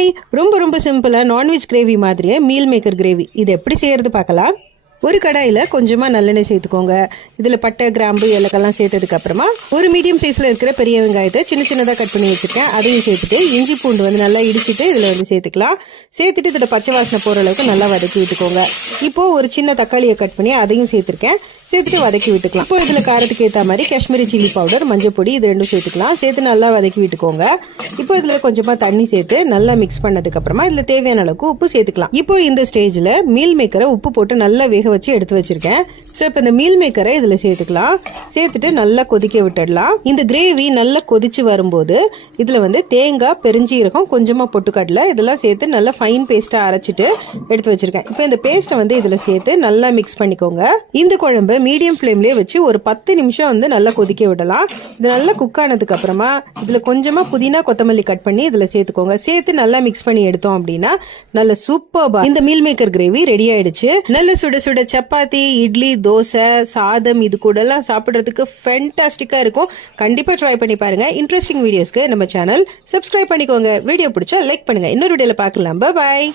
Hi, ரொம்ப ரொம்ப சிம்பிளாக நான்வெஜ் கிரேவி மாதிரியே மீல் மேக்கர் கிரேவி இது எப்படி செய்கிறது பார்க்கலாம். ஒரு கடாயில் கொஞ்சமாக நல்லெண்ணெய் சேர்த்துக்கோங்க. இதில் பட்டை, கிராம்பு, ஏலக்கெல்லாம் சேர்த்ததுக்கப்புறமா ஒரு மீடியம் சைஸில் இருக்கிற பெரிய வெங்காயத்தை சின்ன சின்னதாக கட் பண்ணி வச்சுருக்கேன். அதையும் சேர்த்துட்டு இஞ்சி பூண்டு நல்லா இடிச்சிட்டு இதில் சேர்த்துக்கலாம். சேர்த்துட்டு இதோட பச்சை வாசனை போகிற அளவுக்கு நல்லா வதக்கி விட்டுக்கோங்க. இப்போது ஒரு சின்ன தக்காளியை கட் பண்ணி அதையும் சேர்த்துருக்கேன். சேர்த்துட்டு வதக்கி விட்டுக்கலாம். இப்போ இதில் காரத்துக்கு ஏற்ற மாதிரி காஷ்மீரி சில்லி பவுடர், மஞ்சள் பொடி இது ரெண்டும் சேர்த்துக்கலாம். சேர்த்து நல்லா வதக்கி விட்டுக்கோங்க. இப்போ இதில் கொஞ்சமாக தண்ணி சேர்த்து நல்லா மிக்ஸ் பண்ணதுக்கப்புறமா இதில் தேவையான அளவுக்கு உப்பு சேர்த்துக்கலாம். இப்போ இந்த ஸ்டேஜில் மீல் மேக்கரை உப்பு போட்டு நல்லா வேக வச்சு எடுத்து வச்சிருக்கேன். ஸோ இப்போ இந்த மீல் மேக்கரை இதில் சேர்த்துக்கலாம். சேர்த்துட்டு நல்லா கொதிக்க விட்டுடலாம். இந்த கிரேவி நல்லா கொதிச்சு வரும்போது இதில் தேங்காய், பெருஞ்சீரகம், கொஞ்சமாக பொட்டுக்கடலை இதெல்லாம் சேர்த்து நல்லா ஃபைன் பேஸ்ட்டாக அரைச்சிட்டு எடுத்து வச்சிருக்கேன். இப்போ இந்த பேஸ்ட்டை இதில் சேர்த்து நல்லா மிக்ஸ் பண்ணிக்கோங்க. இந்த குழம்பு மீடியம் ஃப்ளேம்லேயே வச்சு ஒரு 10 நிமிஷம் நல்லா கொதிக்க விடலாம். இது நல்லா குக் ஆனதுக்கு அப்புறமா இதில் கொஞ்சமாக புதினா, கொத்தமல்லி கட் பண்ணி இதில் சேர்த்துக்கோங்க. சேர்த்து நல்லா மிக்ஸ் பண்ணி எடுத்தோம் அப்படின்னா நல்ல சூப்பர்பா இந்த மீல் மேக்கர் கிரேவி ரெடி ஆயிடுச்சு. நல்ல சுட சுட சப்பாத்தி, இட்லி, தோசை, சாதம் இது கூட எல்லாம் சாப்பிட்றதுக்கு ஃபேண்டாஸ்டிக்கா இருக்கும். கண்டிப்பா ட்ரை பண்ணி பாருங்க. இன்ட்ரெஸ்டிங் வீடியோஸ்க்கு நம்ம சேனல் சப்ஸ்கிரைப் பண்ணிக்கோங்க. வீடியோ பிடிச்சா லைக் பண்ணுங்க. இன்னொரு வீடியோல பார்க்கலாம். பாய்.